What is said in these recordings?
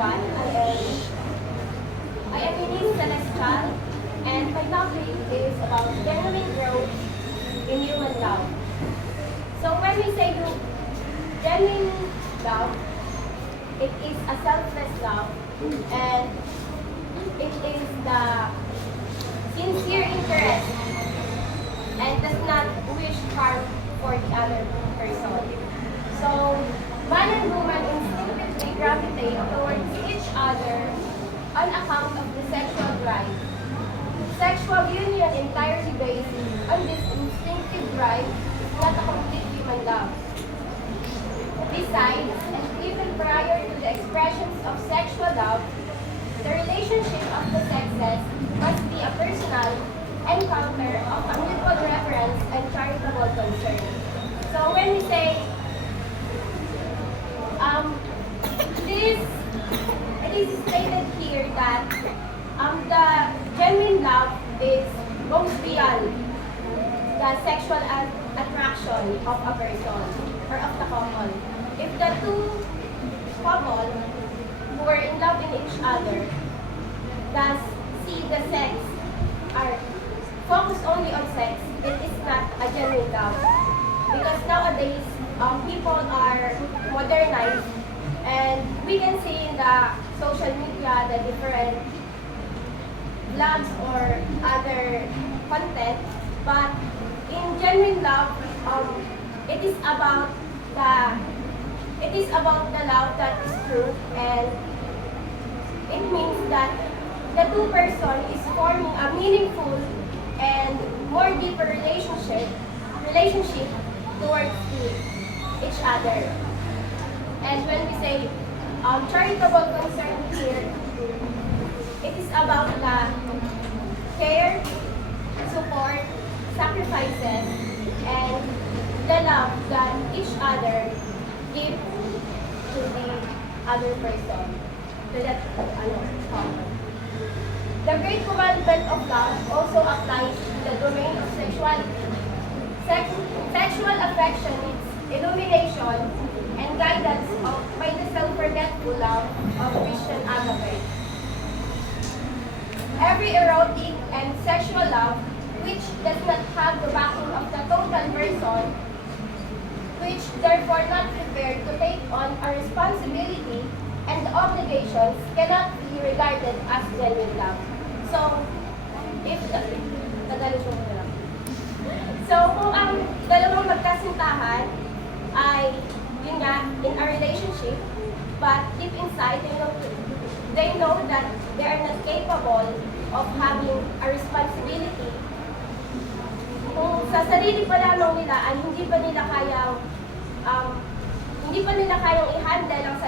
everyone. I am Eunice, and my topic is about genuine growth in human love. So when we say genuine love, it is a selfless love, and it is the sincere interest and does not wish harm for the other person. So man and woman instinctively gravitate towards each other on account of the sexual drive. Sexual union entirely based on this instinctive drive is not a complete human love. Besides, and even prior to the expressions of sexual love, the relationship of the sexes must be a personal encounter of a mutual reverence and charitable concern. So when we say it is stated here that the genuine love goes beyond the sexual attraction of a person or of the couple. If the two couple who are in love in each other does see the sex or focus only on sex, it is not a genuine love. Because nowadays, people are modernized, and we can see in the social media the different vlogs or other content, but in genuine love, it is about the love that is true, and it means that the two person is forming a meaningful and more deeper relationship towards each other. And when we say charitable concern here, it is about the care, support, sacrifices, and the love that each other give to the other person, to that couple. The great commandment of love also applies to the domain of sexuality. Sexual affection is illumination and guidance by the self-forgetful love of Christian agape. Every erotic and sexual love which does not have the backing of the total person, which therefore not prepared to take on a responsibility and obligations, cannot be regarded as genuine love. So, kung ang dalawang magkasintahan ay, yun nga, in a relationship, but deep inside, they know that they are not capable of having a responsibility. Kung sa sarili pa lamang nila ay hindi pa nila kayang i-handle ang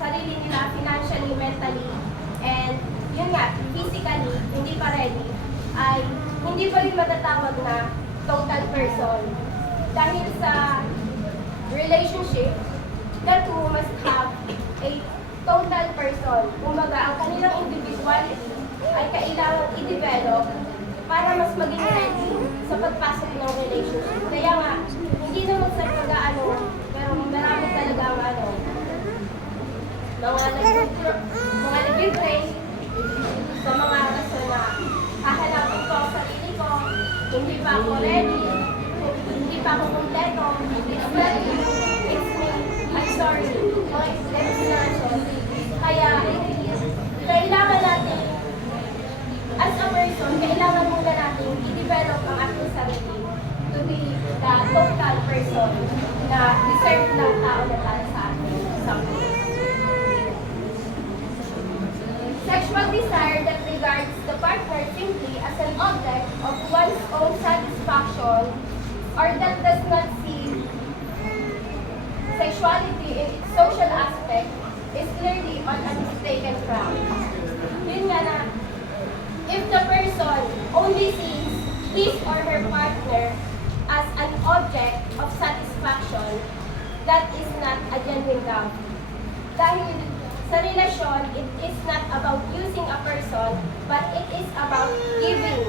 sarili nila financially, mentally, and yun nga, physically, hindi pa ready, ay hindi pa rin matatawag na total person. Dahil sa relationship, the two must have a total person. Kumbaga, ang kanilang individuality ay kailangang i-develop para mas maging ready sa pagpasok ng relationship. Kaya nga, hindi naman sa pero marami talaga mga nag-pray sa mga rason na hahanapin ko ang sarili ko, hindi pa ako ready, hindi pa ako kompleto, it's me, I'm sorry, mga explanation. Kaya, kailangan natin, as a person, kailangan muna natin i-develop ang ating sarili to be the total person na deserve ng tao na para sa atin. Sexual desire that regards the partner simply as an object of one's own satisfaction, or that does not see sexuality in its social aspect, is clearly on a mistaken ground. Yun nga na, if the person only sees his or her partner as an object of satisfaction, that is not a genuine love. Dahil sa relasyon, it is not about using a person, but it is about giving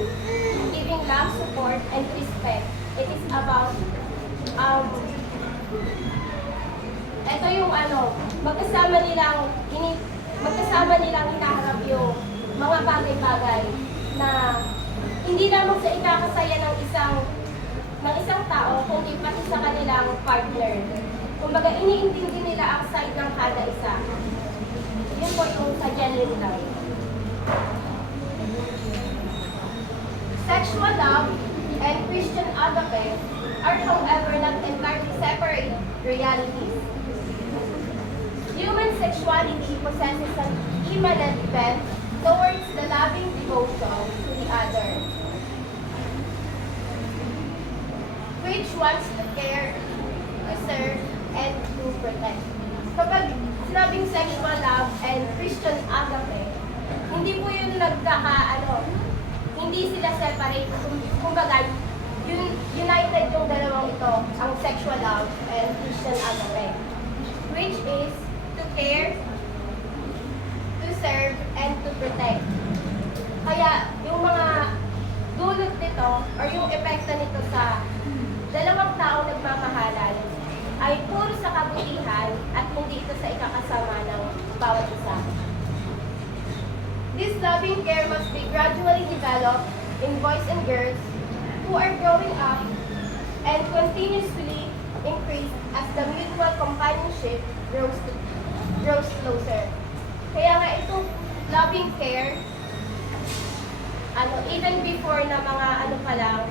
love, support, and respect. It is about ito yung magkasama nilang magkasama nilang hinaharap yung mga bagay-bagay na hindi lamang sa ikakasaya ng isang tao, kundi pati sa kanilang partner. Kumbaga, iniintindi nila ang side ng kada isa. Yun po yung sa genuine love. Sexual love and Christian agape are however not entirely separate realities. Human sexuality possesses an immanent bent towards the loving devotion to the other, which wants to care, to serve, and to protect. Kapag sinabing sexual love and Christian agape, hindi po yun hindi sila separate. Kumbaga, united yung dalawang ito, ang sexual love and Christian agape, which is to care, to serve, and to protect. Kaya, yung mga dulot nito, or yung epekto nito sa dalawang taong nagmamahalan, ay puro sa kabutihan at hindi ito sa ikakasama ng bawat isa. This loving care must be gradually developed in boys and girls who are growing up and continuously increased as the mutual companionship grows closer. Kaya nga itong loving care, even before na mga pa lang,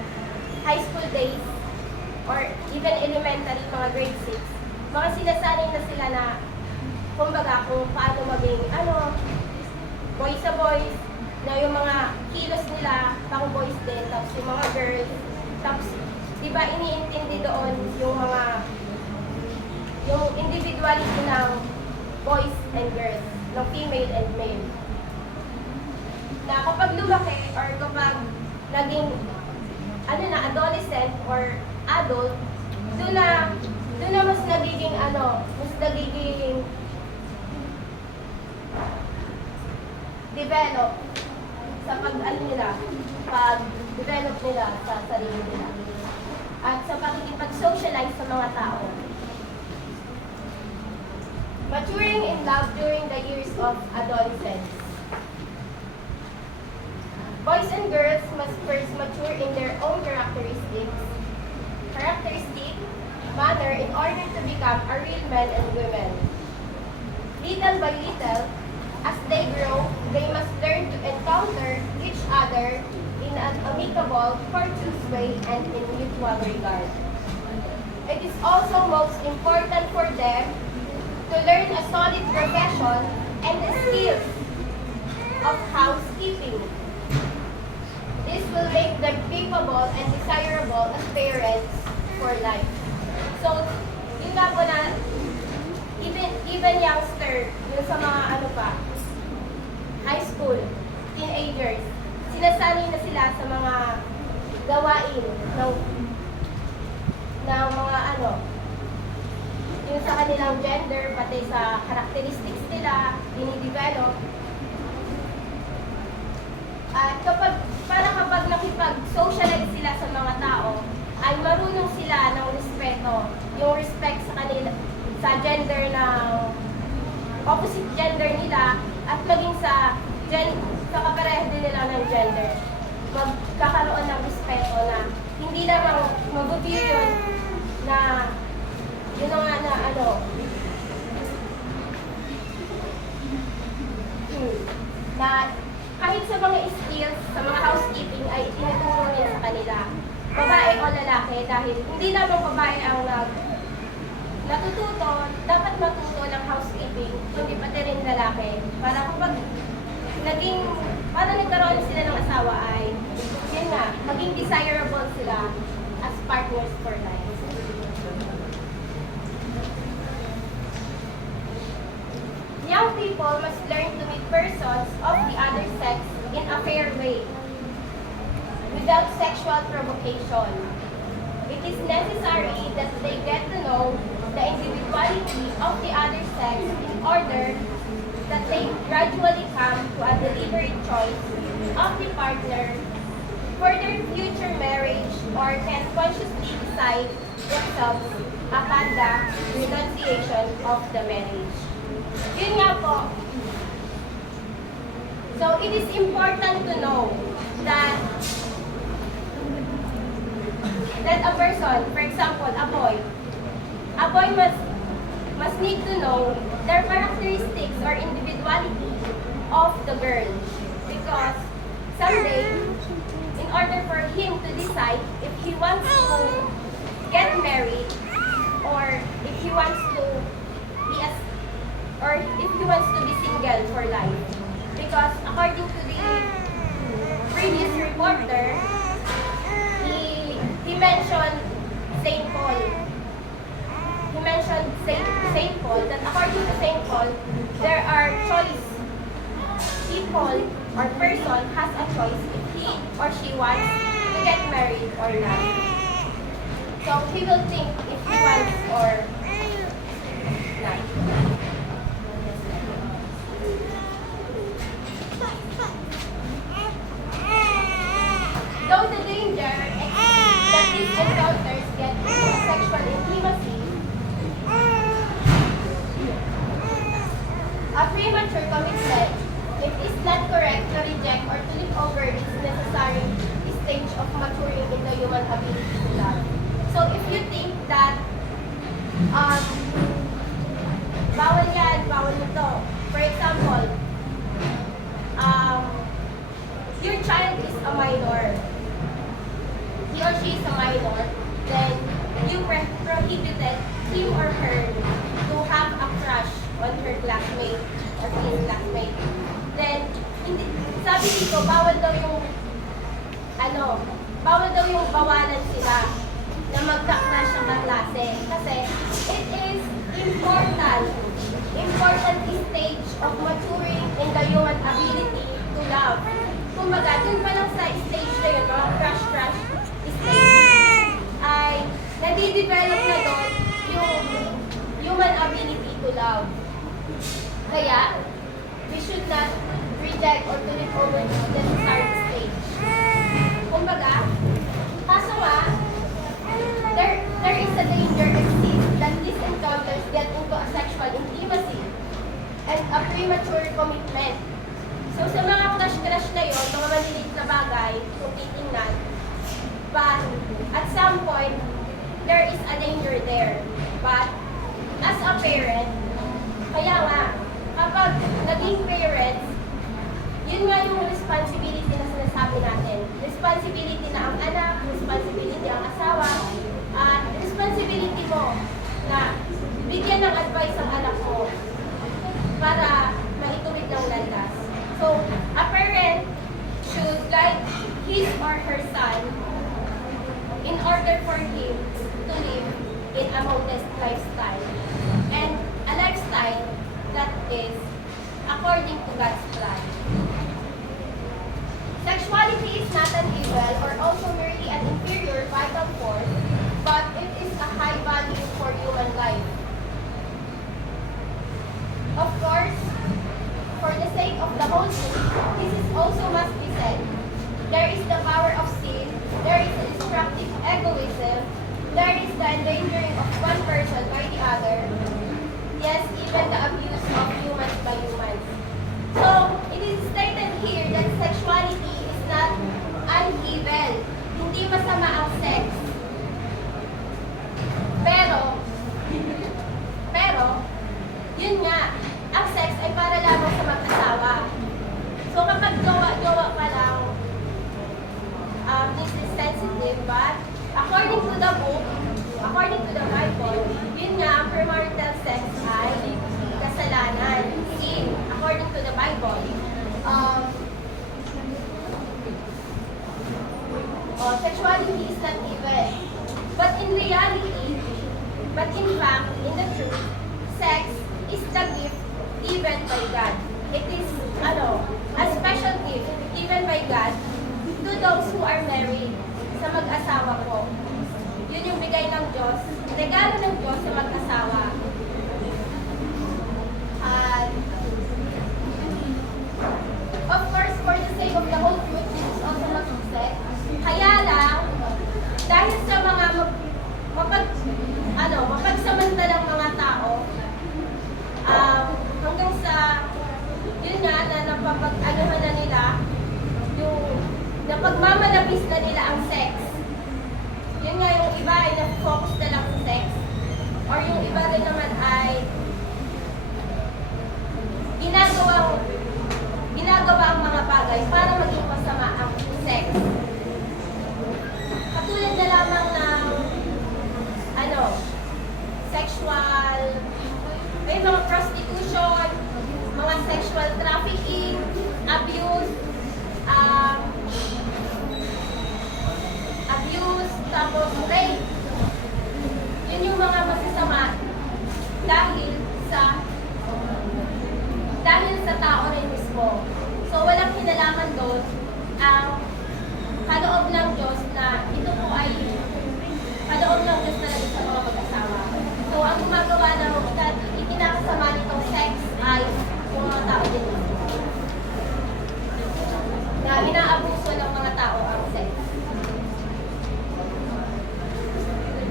high school days, or even elementary, mga grade 6, mga sinasanay na sila na, kumbaga, kung paano maging, boys sa boys, na yung mga kilos nila, pang boys din, tapos yung mga girls, tapos, di ba, iniintindi doon yung individuality ng boys and girls, ng female and male. Na kapag lumaki, or kapag naging, adolescent or adult, doon na mas nagiging develop sa pag-develop nila sa sarili nila at sa pakikipag-socialize sa mga tao. Maturing in love during the years of adolescence. Boys and girls must first mature in their own characteristic manner in order to become a real men and women. Little by little, as they grow, they must learn to encounter each other in an amicable, courteous way and in mutual regard. It is also most important for them to learn a solid profession and the skills of housekeeping. This will make them capable and desirable as parents for life. So, yun nga po na, even youngster, yun sa mga high school, teenagers, sinasanay na sila sa mga gawain ng mga yung sa kanilang gender, pati sa characteristics nila, dinidevelop. At kapag nakipag-socialize sila sa mga tao, ay marunong sila ng respeto, yung respect sa kanila, sa gender ng opposite gender nila, at maging sa kapareho din nila ng gender. Magkakaroon ng respeto na hindi lamang mabuti yun na na kahit sa mga skills, sa mga housekeeping ay tinuturo nila sa kanila, babae o lalaki, dahil hindi lamang babae ang natututo, dapat matuto ng housekeeping, kundi pati rin lalaki, para kapag nagkaroon sila ng asawa ay, yun nga, maging desirable sila as partners for life. Young people must learn to meet persons of the other sex in a fair way, without sexual provocation. It is necessary that they get to know the individuality of the other sex in order that they gradually come to a deliberate choice of the partner for their future marriage, or can consciously decide themselves upon the renunciation of the marriage. Yun nga po, So it is important to know that a person, for example, a boy must need to know their characteristics or individuality of the girl, because someday, in order for him to decide if he wants to get married or if he wants to be or if he wants to be single for life, because according to the previous reporter, he mentioned Saint Paul. He mentioned Saint Paul that according to Saint Paul, there are choice. People or person has a choice if he or she wants to get married or not. So he will think if he wants or not. Though the danger that these encounters get into sexual intimacy, a premature commitment, it is not correct to reject or to leap over its necessary stage of maturing in the human ability to love. So if you think that bawal yan, bawal ito. For example, your child is a minor. He or she is a minor, then you prohibited him or her to have a crush on her classmate or his classmate. Then, sabi dito, bawal daw yung bawalan sila na magka-crush sa klase. Kasi, it is important stage of maturing in the human ability to love. Kumbaga, dun pa lang sa stage na yun, mga crush stage, ay nadidevelop na doon yung human ability to love. Kaya, we should not reject or to leap over the necessary stage. Kumbaga, kaso nga, there is a danger exists that these encounters get into a sexual intimacy and a premature commitment. So sa mga crush na yun, mga maliliit na bagay, kung titingnan, but at some point, there is a danger there. But as a parent, kaya nga, kapag naging parents, yun nga yung responsibility na sinasabi natin. Responsibility na ang anak, responsibility ang asawa, at responsibility mo na bigyan ng advice ang anak mo para maituwid ng landas. So, a parent should guide his or her son in order for him to live in a modest lifestyle. And a lifestyle that is according to God's plan. Sexuality is not an evil or also merely an inferior vital force, but it is a high value for human life. Of course, for the sake of the whole truth, this is also must be said. There is the power of sin, there is the destructive egoism, there is the endangering of one person by the other, yes, even the abuse of humans by humans. So, it is stated here that sexuality is not an evil. Hindi masama ang sex. Pero, yun nga, ang sex ay para lamang sa mag-asawa. So, kapag jowa-jowa pa lang, this is sensitive, but according to the book, according to the Bible, yun nga, ang premarital sex ay kasalanan, sin, according to the Bible. Sexuality is not evil. But in reality, but in fact, in the truth, sex is the gift given by God. It is, a special gift given by God to those who are married, sa mag-asawa po. Yun yung bigay ng Diyos, regalo ng Diyos sa mag-asawa. And, of course, for the sake of the whole truth, this is also not said. Kaya lang, dahil sa mga mapagsamantalang mga tao, hanggang sa, yun nga, na napapag-anuhan na na pagmamalabis na nila ang sex. Yun nga, yung iba ay na-focus na lang sa sex. Or yung iba rin naman ay ginagawa ang mga bagay para maging masama ang sex. Katulad na lamang ng sexual, may mga prostitution, mga sexual trafficking, abuse, tapos rape. Yun yung mga masasama dahil sa tao rin mismo. So walang kinalaman doon ang kaloob ng Diyos na ito po ay kaloob ng Diyos na sa mga mag-asawa. So ang gumagawa ng ikinakasama nitong sex ay yung mga tao din na inaabuso ng mga tao ang sex.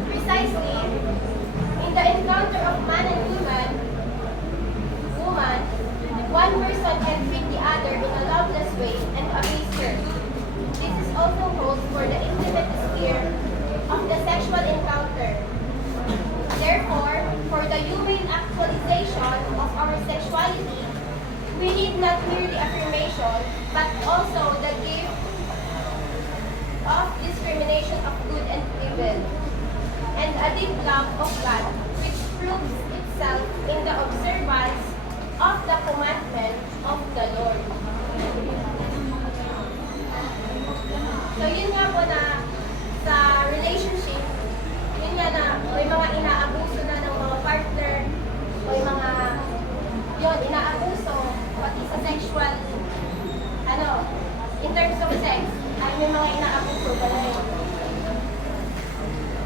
Precisely, in the encounter of man and woman, one person can treat the other in a loveless way and abuse her. This is also holds for the intimate sphere of the sexual encounter. Therefore, for the human actualization of our sexuality, we need not merely affirmation, but also the gift of discrimination of good and evil, and a deep love of God, which proves itself in the observance of the commandment of the Lord. So yun nga po na sa relationship, yun nga na may mga inaabuso na ng mga partner, may mga inaabuso, pati sa sexual, in terms of sex, ay may mga inaabuso pa rin.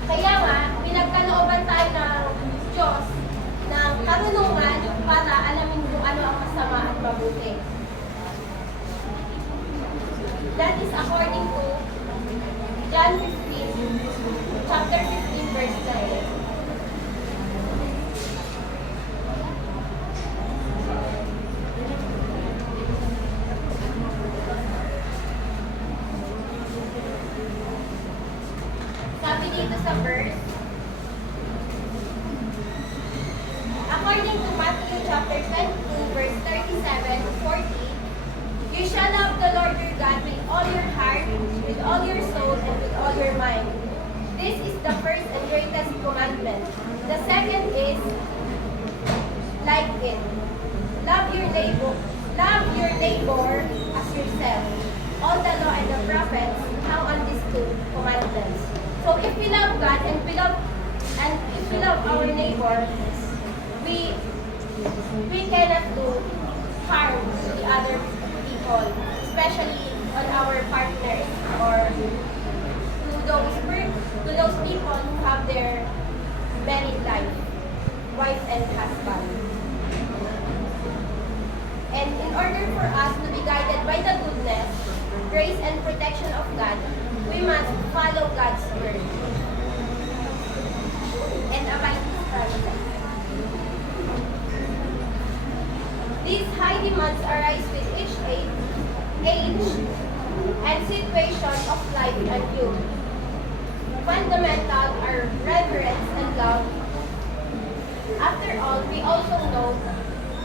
Kaya nga, pinagkalooban tayo ng Diyos ng karunungan para alamin kung ano ang masama at mabuti. That is according to John 15, chapter 15, verse 9. Sabi dito sa verse, according to Matthew chapter 22, verse 37 to 40, you shall love the Lord your God with all your heart, with all your soul, and with all your mind. This is the first and greatest commandment. The second is like it. Love your neighbor as yourself. All the law and the prophets hang on these two commandments. So if we love God and if we love our neighbor, we cannot do harm to the other people, especially on our partners or to those people who have their married life, wife and husband. And in order for us to be guided by the goodness, grace, and protection of God, we must follow God's word and abide His promises. These high demands arise with each age and situation of life and youth. Fundamental are reverence and love. After all, we also know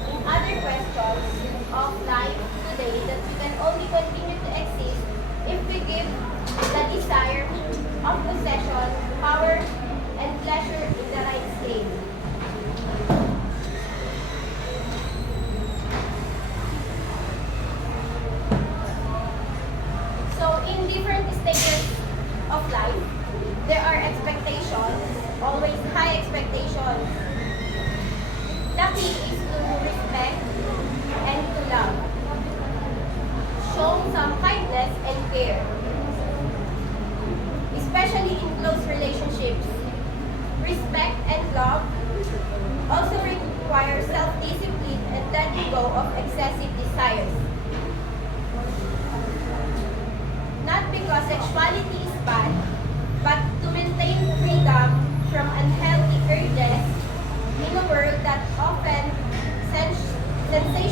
in other questions of life today that we can only continue to exist if we give the desire of possession, power, and pleasure in the right state. So in different stages of life, there are expectations, always high expectations. The key is to respect and to love. Show some kindness and care, especially in close relationships. Respect and love also require self-discipline and letting go of excessive desires. Not because sexuality is bad, but to maintain freedom from unhealthy urges in a world that often sensationalizes